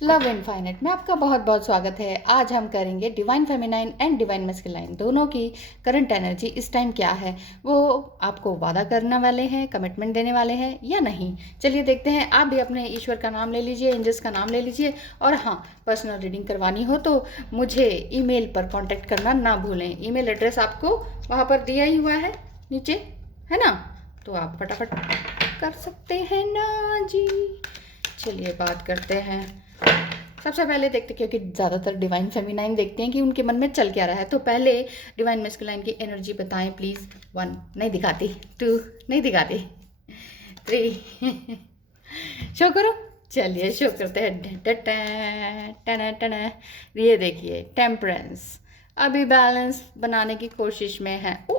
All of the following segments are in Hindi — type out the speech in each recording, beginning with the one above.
लव इनफाइनाइट में आपका बहुत बहुत स्वागत है। आज हम करेंगे divine feminine and divine masculine दोनों की करंट एनर्जी इस टाइम क्या है। वो आपको वादा करने वाले हैं, कमिटमेंट देने वाले हैं या नहीं। चलिए देखते हैं। आप भी अपने ईश्वर का नाम ले लीजिए, एंजल्स का नाम ले लीजिए। और हाँ, पर्सनल रीडिंग करवानी हो तो मुझे ईमेल पर कॉन्टैक्ट करना ना भूलें। ईमेल एड्रेस आपको वहाँ पर दिया ही हुआ है नीचे, है ना, तो आप फटाफट कर सकते हैं ना जी। चलिए बात करते हैं। सबसे पहले देखते, क्योंकि ज़्यादातर डिवाइन फेमिनाइन देखते हैं कि उनके मन में चल क्या रहा है, तो पहले डिवाइन मैस्कुलाइन की एनर्जी बताएं प्लीज़। 1 नहीं दिखाती, 2 नहीं दिखाती, 3 शो करो। चलिए शो करते हैं। टना टना। ये देखिए, टेम्परेंस अभी बैलेंस बनाने की कोशिश में है। ओ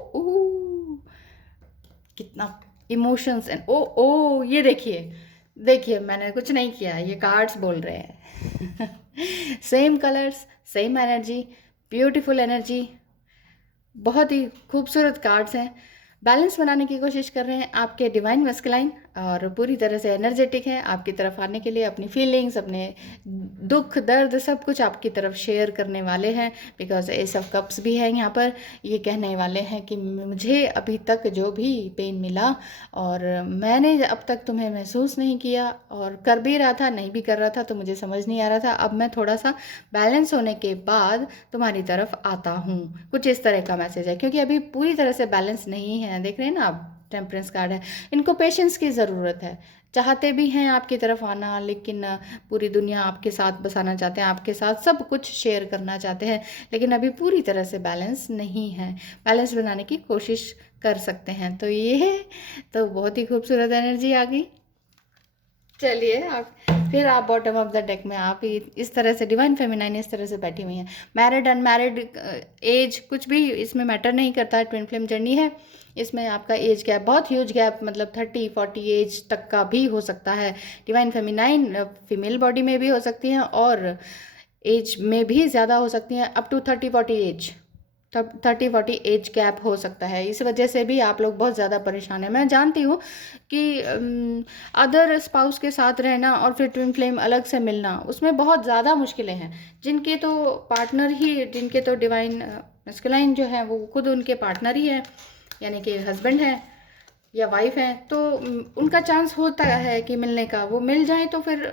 कितना इमोशंस एंड ओ ये देखिए मैंने कुछ नहीं किया, ये कार्ड्स बोल रहे हैं। Same colours, same energy, beautiful energy, बहुत ही खूबसूरत कार्ड्स हैं। बैलेंस बनाने की कोशिश कर रहे हैं आपके डिवाइन मैस्कुलाइन, और पूरी तरह से एनर्जेटिक है आपकी तरफ आने के लिए। अपनी फीलिंग्स, अपने दुख दर्द सब कुछ आपकी तरफ शेयर करने वाले हैं। बिकॉज एस ऑफ कप्स भी है यहाँ पर। ये कहने वाले हैं कि मुझे अभी तक जो भी पेन मिला और मैंने अब तक तुम्हें महसूस नहीं किया, और कर भी रहा था, नहीं भी कर रहा था, तो मुझे समझ नहीं आ रहा था। अब मैं थोड़ा सा बैलेंस होने के बाद तुम्हारी तरफ आता हूँ। कुछ इस तरह का मैसेज है, क्योंकि अभी पूरी तरह से बैलेंस नहीं है। देख रहे हैं ना आप, टेम्परेंस कार्ड है। इनको पेशेंस की ज़रूरत है। चाहते भी हैं आपकी तरफ आना, लेकिन पूरी दुनिया आपके साथ बसाना चाहते हैं, आपके साथ सब कुछ शेयर करना चाहते हैं, लेकिन अभी पूरी तरह से बैलेंस नहीं है। बैलेंस बनाने की कोशिश कर सकते हैं। तो ये तो बहुत ही खूबसूरत एनर्जी आ गई। चलिए आप फिर आप बॉटम ऑफ द डेक में आप इस तरह से डिवाइन फेमिनाइन इस तरह से बैठी हुई हैं। मैरिड अनमैरिड एज कुछ भी इसमें मैटर नहीं करता है। ट्विन फ्लेम जर्नी है, इसमें आपका एज गैप बहुत ह्यूज गैप, मतलब 30-40 एज तक का भी हो सकता है। डिवाइन फेमिनाइन फीमेल बॉडी में भी हो सकती हैं और एज में भी ज़्यादा हो सकती हैं, अप टू 30-40 एज, तब 30-40 एज गैप हो सकता है। इस वजह से भी आप लोग बहुत ज़्यादा परेशान हैं। मैं जानती हूँ कि अदर स्पाउस के साथ रहना और फिर ट्विन फ्लेम अलग से मिलना, उसमें बहुत ज़्यादा मुश्किलें हैं। जिनके तो पार्टनर ही, जिनके तो डिवाइन मैस्कुलाइन जो है वो खुद उनके पार्टनर ही है, यानी कि हस्बैंड है या वाइफ है, तो उनका चांस होता है कि मिलने का, वो मिल जाए तो फिर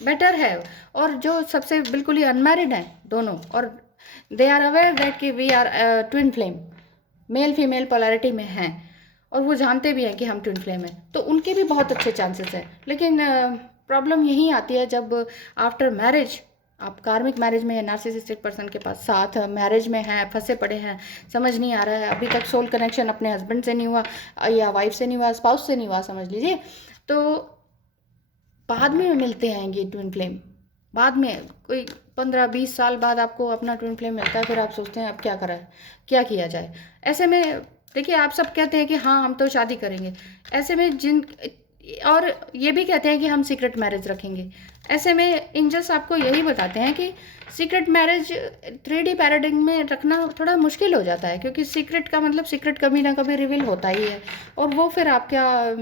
बेटर है। और जो सबसे बिल्कुल ही अनमैरिड हैं दोनों, और दे आर अवेयर दैट कि we are twin flame, male female polarity में हैं, और वो जानते भी हैं कि हम ट्विन फ्लेम हैं, तो उनके भी बहुत अच्छे चांसेस हैं। लेकिन प्रॉब्लम यही आती है जब आफ्टर मैरिज आप कार्मिक मैरिज में या नार्सिसिस्टिक पर्सन के पास साथ मैरिज में हैं, फंसे पड़े हैं, समझ नहीं आ रहा है, अभी तक सोल कनेक्शन अपने हस्बैंड से नहीं हुआ या वाइफ से नहीं हुआ, स्पाउस से नहीं हुआ समझ लीजिए, तो बाद में मिलते हैं ये ट्विन फ्लेम। बाद में कोई 15-20 साल बाद आपको अपना ट्विन फ्लेम मिलता है, फिर आप सोचते हैं अब क्या करा है, क्या किया जाए। ऐसे में देखिए, आप सब कहते हैं कि हाँ हम तो शादी करेंगे, ऐसे में जिन, और ये भी कहते हैं कि हम सीक्रेट मैरिज रखेंगे। ऐसे में एंजल्स आपको यही बताते हैं कि सीक्रेट मैरिज 3D पैराडिग्म में रखना थोड़ा मुश्किल हो जाता है, क्योंकि सीक्रेट का मतलब सीक्रेट कभी ना कभी रिवील होता ही है, और वो फिर आपका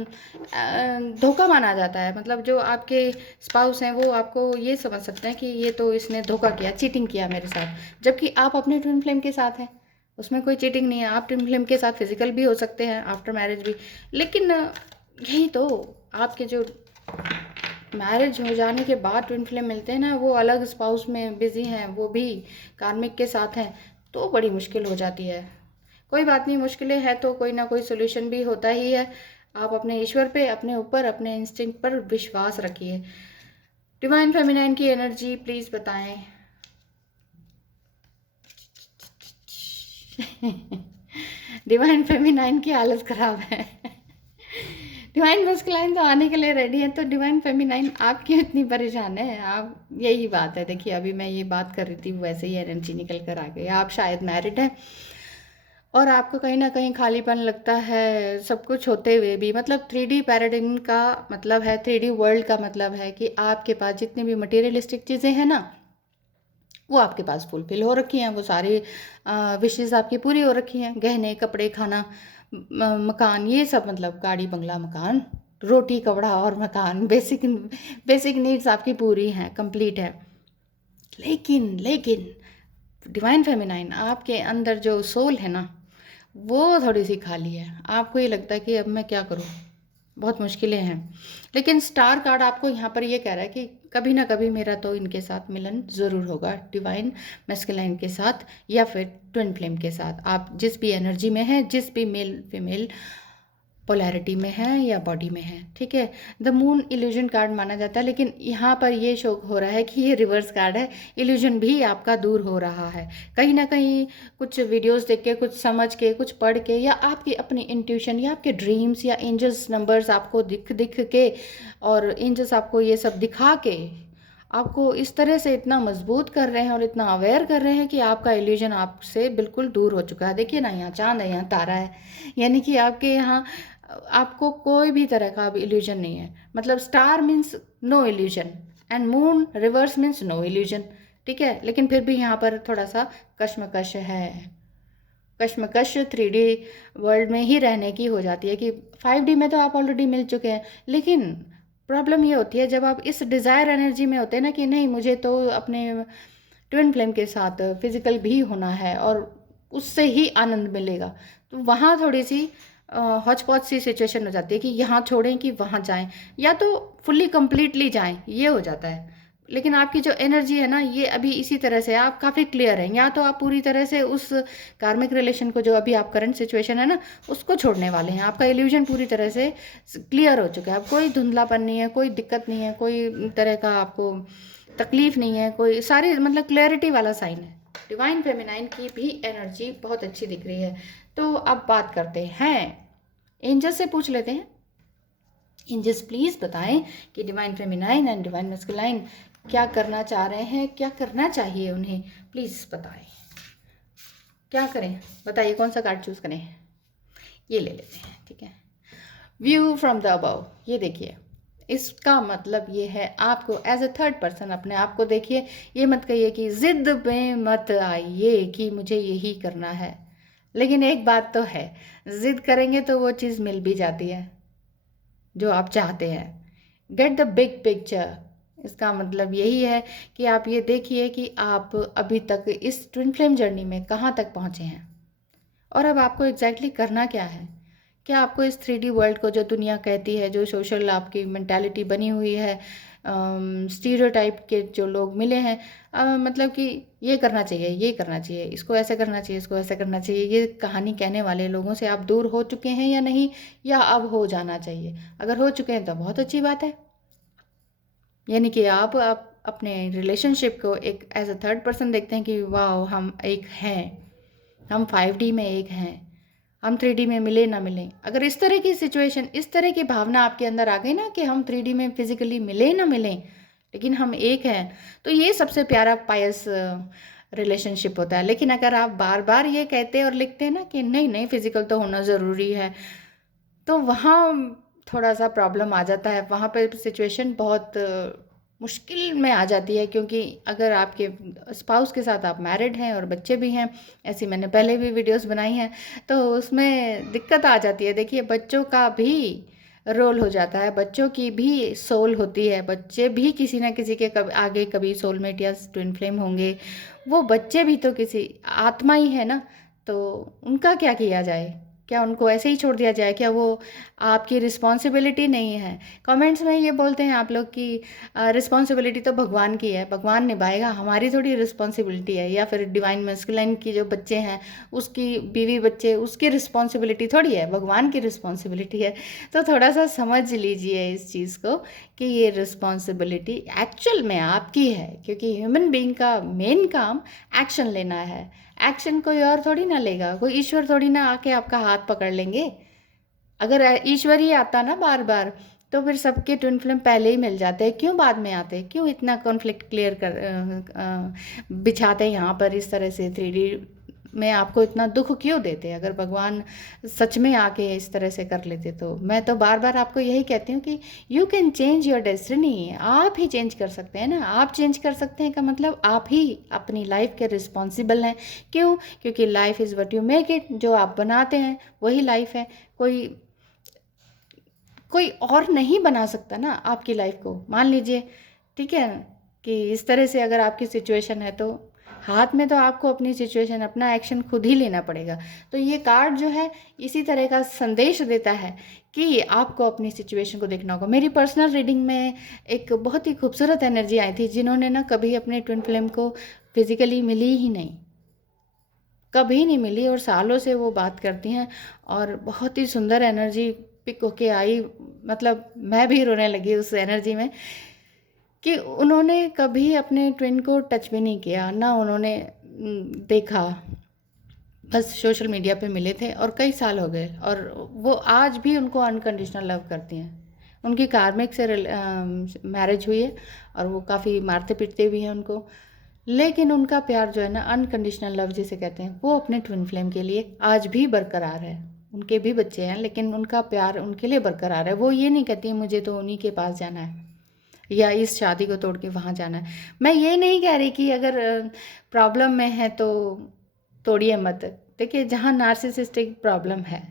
धोखा माना जाता है। मतलब जो आपके स्पाउस हैं वो आपको ये समझ सकते हैं कि ये तो इसने धोखा किया, चीटिंग किया मेरे साथ, जबकि आप अपने ट्विन फ्लेम के साथ हैं, उसमें कोई चीटिंग नहीं है। आप ट्विन फ्लेम के साथ फिजिकल भी हो सकते हैं आफ्टर मैरिज भी, लेकिन यही तो आपके जो मैरिज हो जाने के बाद ट्विन फ्लेम मिलते हैं ना, वो अलग स्पाउस में बिजी हैं, वो भी कार्मिक के साथ हैं, तो बड़ी मुश्किल हो जाती है। कोई बात नहीं, मुश्किलें हैं तो कोई ना कोई सोल्यूशन भी होता ही है। आप अपने ईश्वर पे, अपने ऊपर, अपने इंस्टिंक्ट पर विश्वास रखिए। डिवाइन फेमिनाइन की एनर्जी प्लीज बताएं। डिवाइन फेमिनाइन की हालत खराब है। डिवाइन मैस्कुलाइन तो आने के लिए रेडी है, तो डिवाइन फेमिनाइन आप क्यों इतनी परेशान है? आप, यही बात है। देखिए अभी मैं ये बात कर रही थी, वैसे ही एनर्जी निकल कर आ गई। आप शायद मैरिड हैं और आपको कहीं ना कहीं खालीपन लगता है सब कुछ होते हुए भी। मतलब 3D पैराडिग्म का मतलब है, 3D वर्ल्ड का मतलब है कि आपके पास जितनी भी मटेरियलिस्टिक चीज़ें हैं ना, वो आपके पास फुलफिल हो रखी हैं, वो सारी विशेज़ आपकी पूरी हो रखी हैं। गहने, कपड़े, खाना, मकान, ये सब, मतलब गाड़ी, बंगला, मकान, रोटी, कपड़ा और मकान, बेसिक बेसिक नीड्स आपकी पूरी हैं, कंप्लीट है। लेकिन लेकिन डिवाइन फेमिनाइन आपके अंदर जो सोल है ना, वो थोड़ी सी खाली है। आपको ये लगता है कि अब मैं क्या करूँ, बहुत मुश्किलें हैं। लेकिन स्टार कार्ड आपको यहाँ पर ये कह रहा है कि कभी ना कभी मेरा तो इनके साथ मिलन ज़रूर होगा, डिवाइन मैस्कुलाइन के साथ या फिर ट्विन फ्लेम के साथ। आप जिस भी एनर्जी में हैं, जिस भी मेल फीमेल पोलैरिटी में है या बॉडी में है, ठीक है। द मून इल्यूजन कार्ड माना जाता है, लेकिन यहाँ पर ये शो हो रहा है कि ये रिवर्स कार्ड है। इल्यूजन भी आपका दूर हो रहा है कहीं ना कहीं, कुछ वीडियोस देख के, कुछ समझ के, कुछ पढ़ के, या आपकी अपनी इंट्यूशन या आपके ड्रीम्स या एंजल्स नंबर्स आपको दिख दिख के, और एंजल्स आपको ये सब दिखा के आपको इस तरह से इतना मजबूत कर रहे हैं और इतना अवेयर कर रहे हैं कि आपका इल्यूजन आपसे बिल्कुल दूर हो चुका है। देखिए ना, यहाँ चांद है, यहाँ तारा है, यानी कि आपके यहाँ आपको कोई भी तरह का अब इल्यूजन नहीं है। मतलब star means no illusion and moon reverse means no illusion, ठीक है। लेकिन फिर भी यहाँ पर थोड़ा सा कश्मकश है। कश्मकश 3D वर्ल्ड में ही रहने की हो जाती है कि 5D में तो आप ऑलरेडी मिल चुके हैं, लेकिन प्रॉब्लम ये होती है जब आप इस डिज़ायर एनर्जी में होते हैं ना कि नहीं, मुझे तो अपने ट्विन फ्लेम के साथ फिजिकल भी होना है और उससे ही आनंद मिलेगा, तो वहाँ थोड़ी सी हौच पौच सी सिचुएशन हो जाती है कि यहाँ छोड़ें कि वहाँ जाएं, या तो फुल्ली कंप्लीटली जाएं, ये हो जाता है। लेकिन आपकी जो एनर्जी है ना, ये अभी इसी तरह से आप काफ़ी क्लियर हैं। या तो आप पूरी तरह से उस कार्मिक रिलेशन को, जो अभी आप करंट सिचुएशन है ना, उसको छोड़ने वाले हैं। आपका इल्यूजन पूरी तरह से क्लियर हो चुका है। अब कोई धुंधलापन नहीं है, कोई दिक्कत नहीं है, कोई तरह का आपको तकलीफ नहीं है, कोई सारी मतलब क्लैरिटी वाला साइन है। डिवाइन फेमिनाइन की भी एनर्जी बहुत अच्छी दिख रही है। तो अब बात करते हैं, एंजल से पूछ लेते हैं। एंजल्स प्लीज़ बताएं कि divine feminine and divine masculine क्या करना चाह रहे हैं, क्या करना चाहिए उन्हें, प्लीज़ बताएं। क्या करें बताइए, कौन सा कार्ड चूज़ करें? ये ले लेते हैं, ठीक है। व्यू फ्रॉम द अबव, ये देखिए, इसका मतलब ये है आपको एज अ थर्ड पर्सन अपने आप को देखिए। ये मत कहिए कि जिद में मत आइए कि मुझे यही करना है। लेकिन एक बात तो है, जिद करेंगे तो वो चीज़ मिल भी जाती है जो आप चाहते हैं। गेट द बिग पिक्चर, इसका मतलब यही है कि आप ये देखिए कि आप अभी तक इस ट्विन फ्लेम जर्नी में कहाँ तक पहुँचे हैं, और अब आपको एग्जैक्टली करना क्या है। क्या आपको इस 3D वर्ल्ड को, जो दुनिया कहती है, जो सोशल आपकी मेंटालिटी बनी हुई है, स्टीरियोटाइप के जो लोग मिले हैं, मतलब कि ये करना चाहिए, ये करना चाहिए, इसको ऐसे करना चाहिए, इसको ऐसे करना चाहिए, ये कहानी कहने वाले लोगों से आप दूर हो चुके हैं या नहीं, या अब हो जाना चाहिए? अगर हो चुके हैं तो बहुत अच्छी बात है, यानी कि आप अपने रिलेशनशिप को एक एज अ थर्ड पर्सन देखते हैं कि वाह, हम एक हैं, हम 5D में एक हैं, हम 3D में मिले ना मिले। अगर इस तरह की सिचुएशन, इस तरह की भावना आपके अंदर आ गई ना कि हम 3D में फिजिकली मिले ना मिले, लेकिन हम एक हैं, तो ये सबसे प्यारा पायस रिलेशनशिप होता है। लेकिन अगर आप बार बार ये कहते और लिखते हैं ना कि नहीं नहीं, फिजिकल तो होना ज़रूरी है, तो वहाँ थोड़ा सा प्रॉब्लम आ जाता है। वहाँ पे सिचुएशन बहुत मुश्किल में आ जाती है, क्योंकि अगर आपके स्पाउस के साथ आप मैरिड हैं और बच्चे भी हैं, ऐसी मैंने पहले भी वीडियोस बनाई हैं, तो उसमें दिक्कत आ जाती है। देखिए, बच्चों का भी रोल हो जाता है, बच्चों की भी सोल होती है, बच्चे भी किसी ना किसी के कभी आगे कभी सोलमेट या ट्विन फ्लेम होंगे। वो बच्चे भी तो किसी आत्मा ही है ना, तो उनका क्या किया जाए? क्या उनको ऐसे ही छोड़ दिया जाए? क्या वो आपकी रिस्पॉन्सिबिलिटी नहीं है? कमेंट्स में ये बोलते हैं आप लोग कि रिस्पॉन्सिबिलिटी तो भगवान की है, भगवान निभाएगा, हमारी थोड़ी रिस्पॉन्सिबिलिटी है। या फिर डिवाइन मैस्कुलाइन की जो बच्चे हैं, उसकी बीवी बच्चे, उसकी रिस्पॉन्सिबिलिटी थोड़ी है, भगवान की रिस्पॉन्सिबिलिटी है। तो थोड़ा सा समझ लीजिए इस चीज़ को कि ये रिस्पॉन्सिबिलिटी एक्चुअल में आपकी है, क्योंकि ह्यूमन बीइंग का मेन काम एक्शन लेना है। एक्शन कोई और थोड़ी ना लेगा, कोई ईश्वर थोड़ी ना आके आपका हाथ पकड़ लेंगे। अगर ईश्वर ही आता ना बार बार, तो फिर सबके ट्विन फ्लेम पहले ही मिल जाते हैं, क्यों बाद में आते? क्यों इतना कॉन्फ्लिक्ट क्लियर कर बिछाते हैं यहाँ पर इस तरह से 3D में? आपको इतना दुख क्यों देते? अगर भगवान सच में आके इस तरह से कर लेते तो। मैं तो बार बार आपको यही कहती हूँ कि you can change your destiny, आप ही चेंज कर सकते हैं ना। आप चेंज कर सकते हैं का मतलब आप ही अपनी लाइफ के रिस्पॉन्सिबल हैं। क्यों? क्योंकि life is what you make it, जो आप बनाते हैं वही लाइफ है। कोई कोई और नहीं बना सकता ना आपकी लाइफ को, मान लीजिए, ठीक है। कि इस तरह से अगर आपकी सिचुएशन है तो हाथ में तो आपको अपनी सिचुएशन, अपना एक्शन खुद ही लेना पड़ेगा। तो ये कार्ड जो है इसी तरह का संदेश देता है कि आपको अपनी सिचुएशन को देखना होगा। मेरी पर्सनल रीडिंग में एक बहुत ही खूबसूरत एनर्जी आई थी, जिन्होंने ना कभी अपने ट्विन फ्लेम को फिजिकली मिली ही नहीं, कभी नहीं मिली, और सालों से वो बात करती हैं, और बहुत ही सुंदर एनर्जी पिक होके आई। मतलब मैं भी रोने लगी उस एनर्जी में कि उन्होंने कभी अपने ट्विन को टच भी नहीं किया, ना उन्होंने देखा, बस सोशल मीडिया पे मिले थे और कई साल हो गए, और वो आज भी उनको अनकंडीशनल लव करती हैं। उनकी कार्मिक से मैरिज हुई है और वो काफ़ी मारते पीटते भी हैं उनको, लेकिन उनका प्यार जो है ना, अनकंडीशनल लव जिसे कहते हैं, वो अपने ट्विन फ्लेम के लिए आज भी बरकरार है। उनके भी बच्चे हैं, लेकिन उनका प्यार उनके लिए बरकरार है। वो ये नहीं कहती मुझे तो उन्हीं के पास जाना है या इस शादी को तोड़ के वहाँ जाना है। मैं ये नहीं कह रही कि अगर प्रॉब्लम में है तो तोड़िए मत। देखिए, जहाँ नार्सिसिस्टिक प्रॉब्लम है,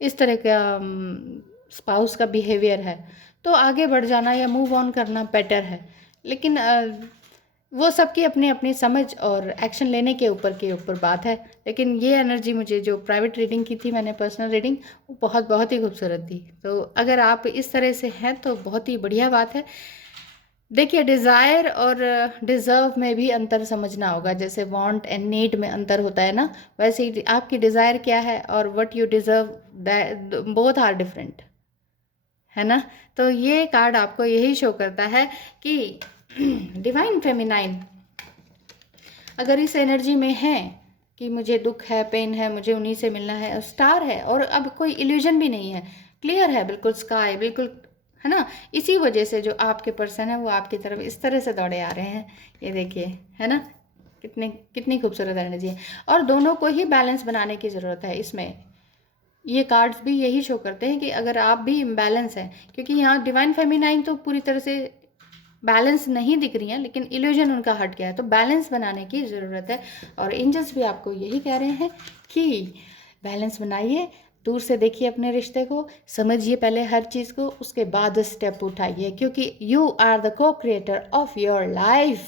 इस तरह का स्पाउस का बिहेवियर है, तो आगे बढ़ जाना या मूव ऑन करना बेटर है। लेकिन वो सबकी अपनी अपनी समझ और एक्शन लेने के ऊपर बात है। लेकिन ये एनर्जी मुझे जो प्राइवेट रीडिंग की थी मैंने, पर्सनल रीडिंग, वो बहुत ही खूबसूरत थी। तो अगर आप इस तरह से हैं तो बहुत ही बढ़िया बात है। देखिए, डिज़ायर और डिज़र्व में भी अंतर समझना होगा। जैसे वांट एंड नीड में अंतर होता है ना, वैसे ही आपकी डिज़ायर क्या है और what you deserve, both are different, है ना। तो ये कार्ड आपको यही शो करता है कि डिवाइन फेमिनाइन अगर इस एनर्जी में है कि मुझे दुख है, पेन है, मुझे उन्हीं से मिलना है, स्टार है और अब कोई इल्यूजन भी नहीं है, क्लियर है बिल्कुल, स्काई बिल्कुल, है ना। इसी वजह से जो आपके पर्सन है वो आपकी तरफ इस तरह से दौड़े आ रहे हैं। ये देखिए, है ना, कितनी खूबसूरत एनर्जी है। और दोनों को ही बैलेंस बनाने की ज़रूरत है इसमें। ये कार्ड्स भी यही शो करते हैं कि अगर आप भी इम्बैलेंस हैं, क्योंकि यहाँ डिवाइन फेमिनाइन तो पूरी तरह से बैलेंस नहीं दिख रही हैं, लेकिन इल्यूजन उनका हट गया है, तो बैलेंस बनाने की ज़रूरत है। और एंजल्स भी आपको यही कह रहे हैं कि बैलेंस बनाइए, दूर से देखिए अपने रिश्ते को, समझिए पहले हर चीज़ को, उसके बाद स्टेप उठाइए, क्योंकि यू आर द को क्रिएटर ऑफ योर लाइफ।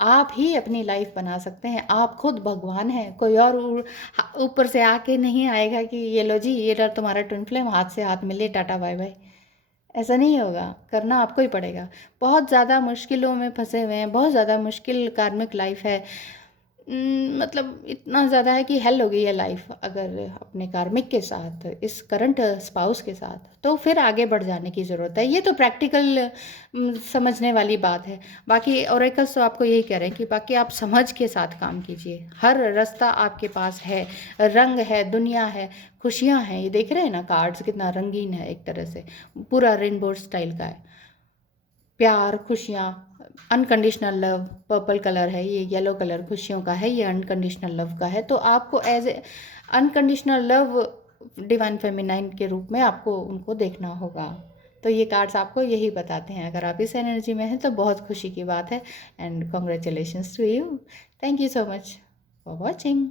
आप ही अपनी लाइफ बना सकते हैं, आप खुद भगवान हैं। कोई और ऊपर से आके नहीं आएगा कि ये लो जी, ये रहा तुम्हारा ट्विन फ्लेम, हाथ से हाथ मिले, टाटा बाय बाय। ऐसा नहीं होगा, करना आपको ही पड़ेगा। बहुत ज़्यादा मुश्किलों में फंसे हुए हैं, बहुत ज़्यादा मुश्किल कार्मिक लाइफ है। मतलब इतना ज़्यादा है कि हेल हो गई है लाइफ अगर अपने कार्मिक के साथ, इस करंट स्पाउस के साथ, तो फिर आगे बढ़ जाने की ज़रूरत है। ये तो प्रैक्टिकल समझने वाली बात है। बाकी ओरेकल्स तो आपको यही कह रहे हैं कि बाकी आप समझ के साथ काम कीजिए, हर रास्ता आपके पास है, रंग है, दुनिया है, खुशियाँ हैं। ये देख रहे हैं ना, कार्ड्स कितना रंगीन है, एक तरह से पूरा रेनबो स्टाइल का है। प्यार, खुशियाँ, अनकंडीशनल लव, पर्पल कलर है, ये येलो कलर खुशियों का है, ये अनकंडीशनल लव का है। तो आपको as a unconditional love divine feminine के रूप में आपको उनको देखना होगा। तो ये कार्ड्स आपको यही बताते हैं। अगर आप इस एनर्जी में हैं तो बहुत खुशी की बात है, and congratulations to you. Thank you so much for watching.